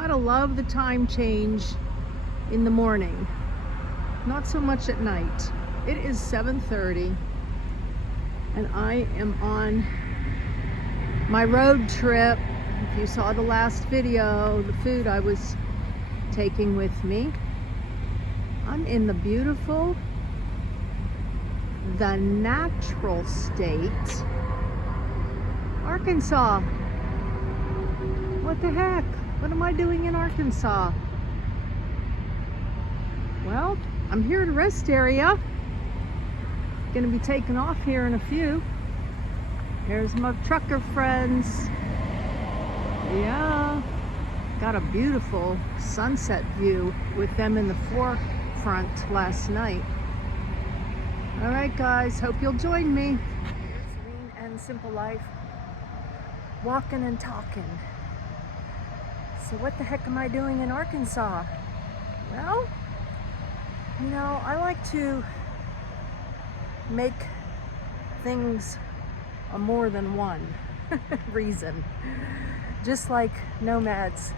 Gotta love the time change in the morning. Not so much at night. It is 7:30 and I am on my road trip. If you saw the last video, the food I was taking with me. I'm in the beautiful, the natural state, Arkansas. What the heck? What am I doing in Arkansas? Well, I'm here at a rest area. Gonna be taking off here in a few. Here's my trucker friends. Yeah, got a beautiful sunset view with them in the forefront last night. All right, guys, hope you'll join me. Serene and simple life, walking and talking. So what the heck am I doing in Arkansas? Well, you know, I like to make things a more than one reason. Just like nomads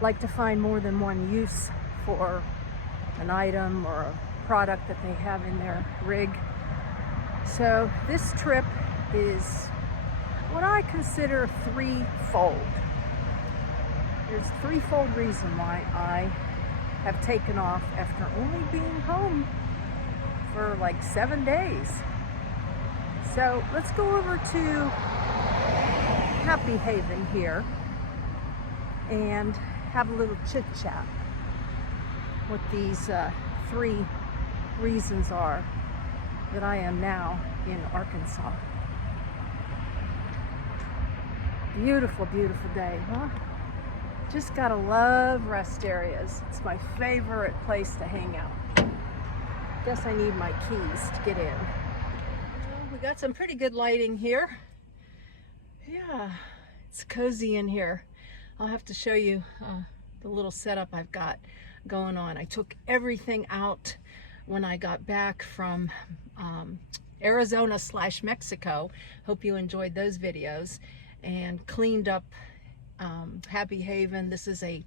like to find more than one use for an item or a product that they have in their rig. So this trip is what I consider threefold. There's a threefold reason why I have taken off after only being home for like 7 days. So let's go over to Happy Haven here and have a little chit chat. What these three reasons are that I am now in Arkansas. Beautiful, beautiful day, huh? Just gotta love rest areas. It's my favorite place to hang out. Guess I need my keys to get in. Well, we got some pretty good lighting here. Yeah, it's cozy in here. I'll have to show you the little setup I've got going on. I took everything out when I got back from Arizona/Mexico. Hope you enjoyed those videos. And cleaned up Happy Haven. This is a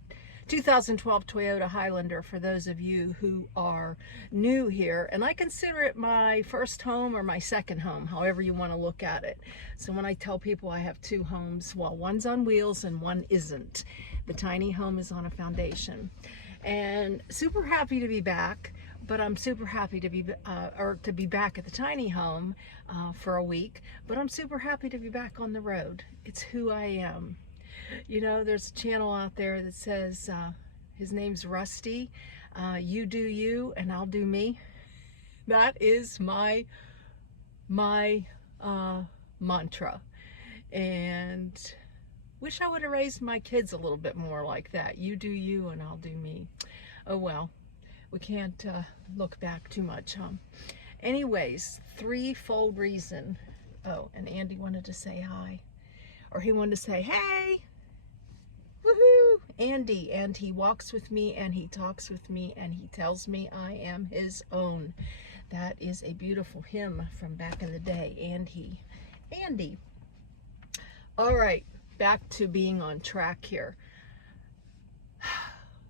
2012 Toyota Highlander for those of you who are new here, and I consider it my first home or my second home, however you want to look at it. So when I tell people I have two homes, well, one's on wheels and one isn't. The tiny home is on a foundation, and super happy to be back. But I'm super happy to be back at the tiny home for a week. But I'm super happy to be back on the road. It's who I am. You know, there's a channel out there that says his name's Rusty. You do you, and I'll do me. That is my mantra. And wish I would have raised my kids a little bit more like that. You do you, and I'll do me. Oh well. We can't look back too much, huh? Anyways, threefold reason. Oh, and Andy wanted to say hi. Or he wanted to say, hey, woohoo, Andy. And he walks with me, and he talks with me, and he tells me I am his own. That is a beautiful hymn from back in the day, Andy. All right, back to being on track here.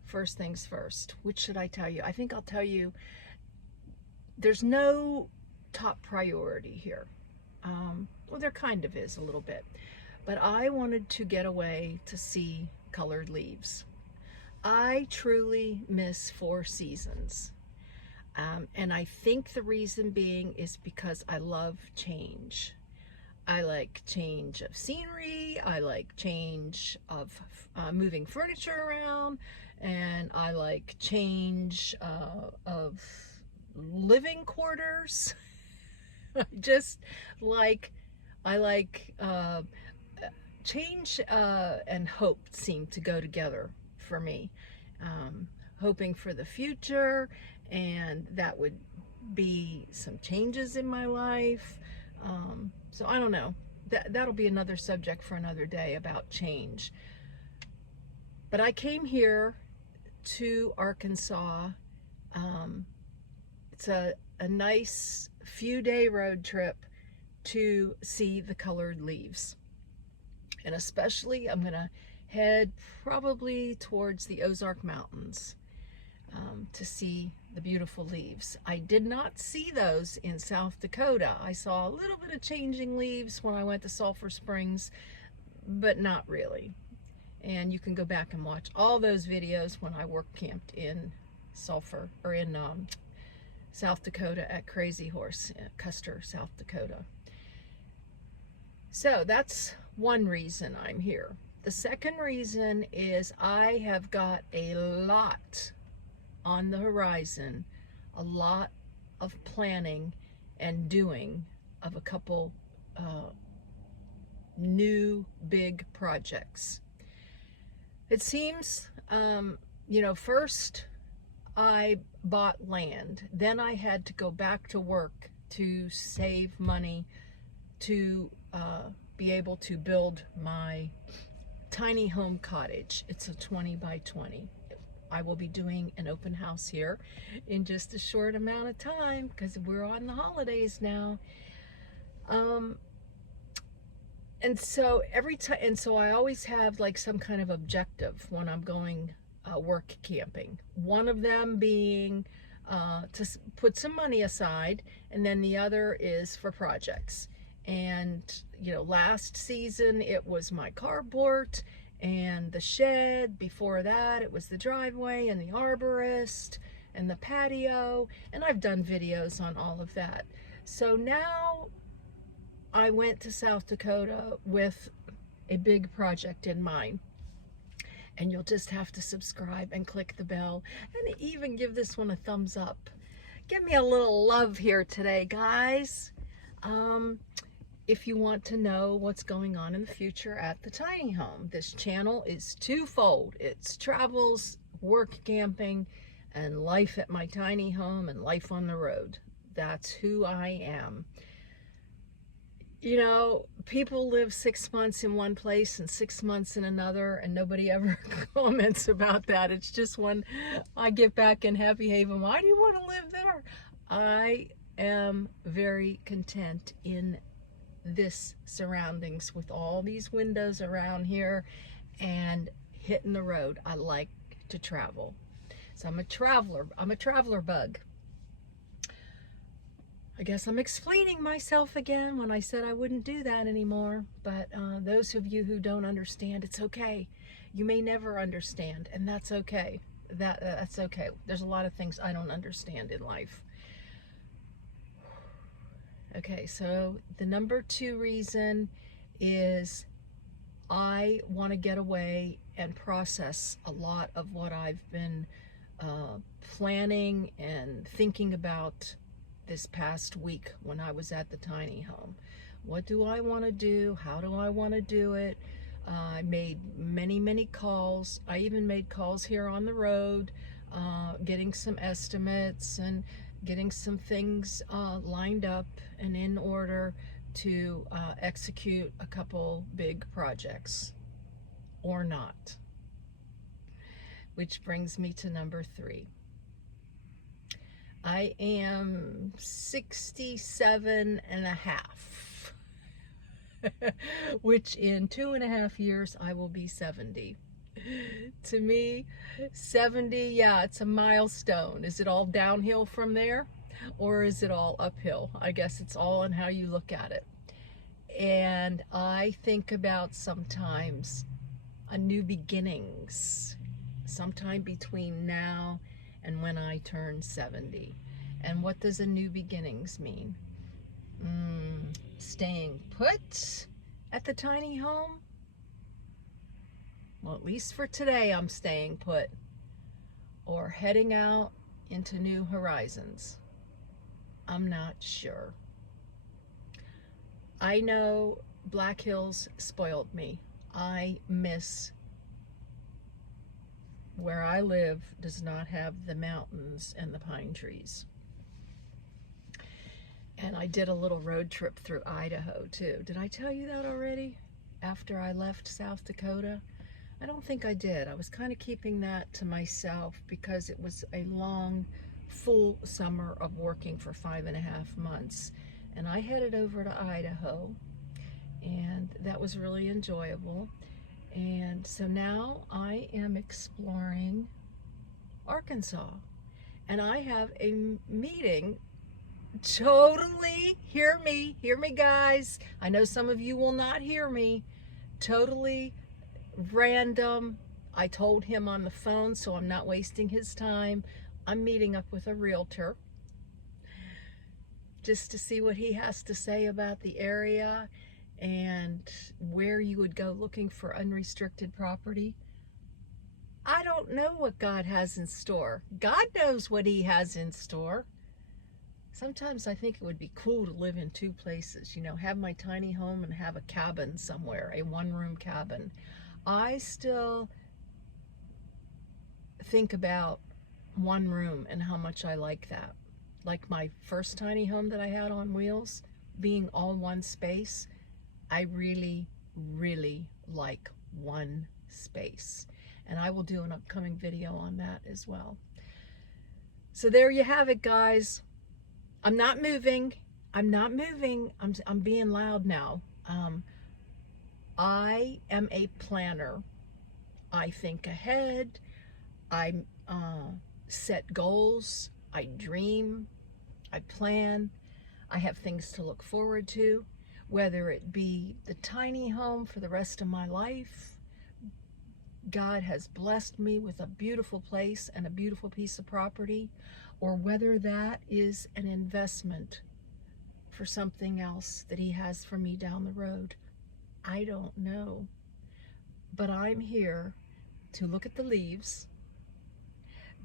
First things first, which should I tell you? I think I'll tell you there's no top priority here. Well, there kind of is a little bit, but I wanted to get away to see colored leaves. I truly miss 4 seasons. And I think the reason being is because I love change. I like change of scenery. I like change of moving furniture around. And I like change of living quarters. I like change and hope seem to go together for me. Hoping for the future, and that would be some changes in my life. So I don't know. That'll be another subject for another day about change. But I came here to Arkansas. It's a nice few-day road trip to see the colored leaves. And especially I'm going to head probably towards the Ozark Mountains to see the beautiful leaves. I did not see those in South Dakota. I saw a little bit of changing leaves when I went to Sulphur Springs, but not really. And you can go back and watch all those videos when I camped in Sulphur, or in South Dakota at Crazy Horse, Custer, South Dakota. So that's one reason I'm here. The second reason is I have got a lot on the horizon, a lot of planning and doing of a couple new big projects. It seems, you know, first I bought land, then I had to go back to work to save money to be able to build my tiny home cottage. It's a 20 by 20. I will be doing an open house here in just a short amount of time because we're on the holidays now. And so I always have like some kind of objective when I'm going work camping. One of them being to put some money aside, and then the other is for projects. And you know, last season it was my carport and the shed. Before that it was the driveway and the arborist and the patio, and I've done videos on all of that. So now I went to South Dakota with a big project in mind, and you'll just have to subscribe and click the bell and even give this one a thumbs up. Give me a little love here today, guys. If you want to know what's going on in the future at the tiny home. This channel is twofold. It's travels, work camping, and life at my tiny home and life on the road. That's who I am. You know, people live 6 months in one place and 6 months in another, and nobody ever comments about that. It's just when I get back in Happy Haven, why do you want to live there? I am very content in this surroundings with all these windows around here and hitting the road. I like to travel. So I'm a traveler. I'm a traveler bug. I guess I'm explaining myself again when I said I wouldn't do that anymore. But those of you who don't understand, it's okay. You may never understand, and that's okay. That's okay. There's a lot of things I don't understand in life. Okay, so the number 2 reason is I want to get away and process a lot of what I've been planning and thinking about this past week when I was at the tiny home. What do I want to do? How do I want to do it? I made many calls. I even made calls here on the road, getting some estimates and getting some things lined up and in order to execute a couple big projects, or not. Which brings me to number 3. I am 67 and a half, which in 2.5 years I will be 70. To me, 70, yeah, it's a milestone. Is it all downhill from there, or is it all uphill? I guess it's all on how you look at it. And I think about sometimes a new beginnings, sometime between now and when I turn 70. And what does a new beginnings mean? Staying put at the tiny home? Well, at least for today, I'm staying put. Or heading out into new horizons. I'm not sure. I know Black Hills spoiled me. I miss where I live does not have the mountains and the pine trees. And I did a little road trip through Idaho too. Did I tell you that already? After I left South Dakota? I don't think I did. I was kind of keeping that to myself because it was a long, full summer of working for 5.5 months. And I headed over to Idaho, and that was really enjoyable. And so now I am exploring Arkansas, and I have a meeting. Totally, hear me guys. I know some of you will not hear me. Totally random. I told him on the phone, so I'm not wasting his time. I'm meeting up with a realtor just to see what he has to say about the area and where you would go looking for unrestricted property. I don't know what God has in store. God knows what he has in store. Sometimes I think it would be cool to live in two places, you know, have my tiny home and have a cabin somewhere, a one-room cabin. I still think about one room and how much I like that. Like my first tiny home that I had on wheels, being all one space, I really, really like one space. And I will do an upcoming video on that as well. So there you have it, guys. I'm not moving. I'm being loud now. I am a planner. I think ahead. I set goals. I dream. I plan. I have things to look forward to, whether it be the tiny home for the rest of my life. God has blessed me with a beautiful place and a beautiful piece of property, or whether that is an investment for something else that he has for me down the road. I don't know. But I'm here to look at the leaves,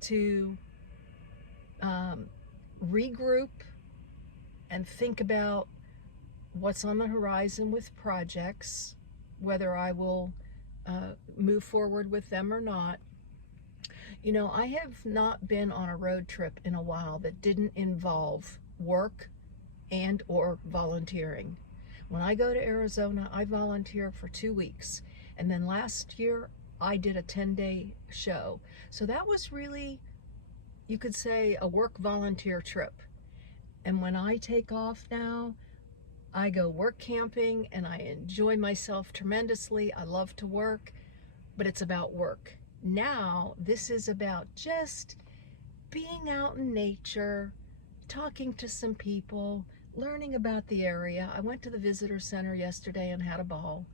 to regroup and think about what's on the horizon with projects, whether I will move forward with them or not. You know, I have not been on a road trip in a while that didn't involve work and or volunteering. When I go to Arizona, I volunteer for 2 weeks. And then last year, I did a 10-day show. So that was really, you could say, a work volunteer trip. And when I take off now, I go work camping and I enjoy myself tremendously. I love to work, but it's about work. Now, this is about just being out in nature, talking to some people, learning about the area. I went to the visitor center yesterday and had a ball,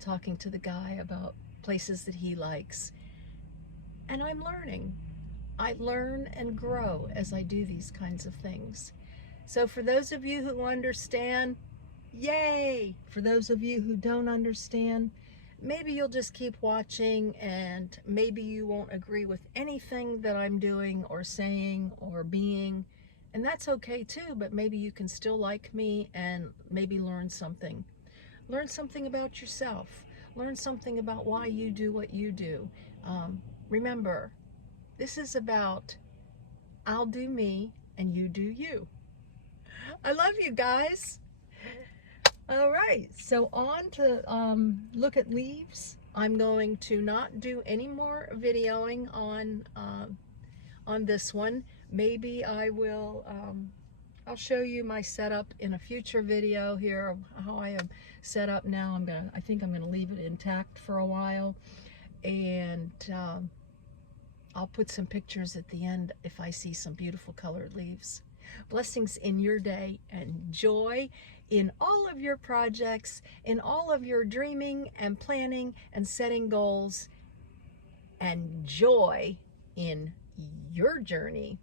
talking to the guy about places that he likes. And I'm learning. I learn and grow as I do these kinds of things. So for those of you who understand, yay! For those of you who don't understand, maybe you'll just keep watching, and maybe you won't agree with anything that I'm doing or saying or being, and that's okay too, but maybe you can still like me and maybe learn something. Learn something about yourself. Learn something about why you do what you do. Remember, this is about I'll do me and you do you. I love you guys. All right, so on to look at leaves. I'm going to not do any more videoing on this one. Maybe I will, I'll show you my setup in a future video here of how I am set up now. I think I'm gonna leave it intact for a while, and I'll put some pictures at the end if I see some beautiful colored leaves. Blessings in your day and joy in all of your projects, in all of your dreaming and planning and setting goals, and joy in your journey.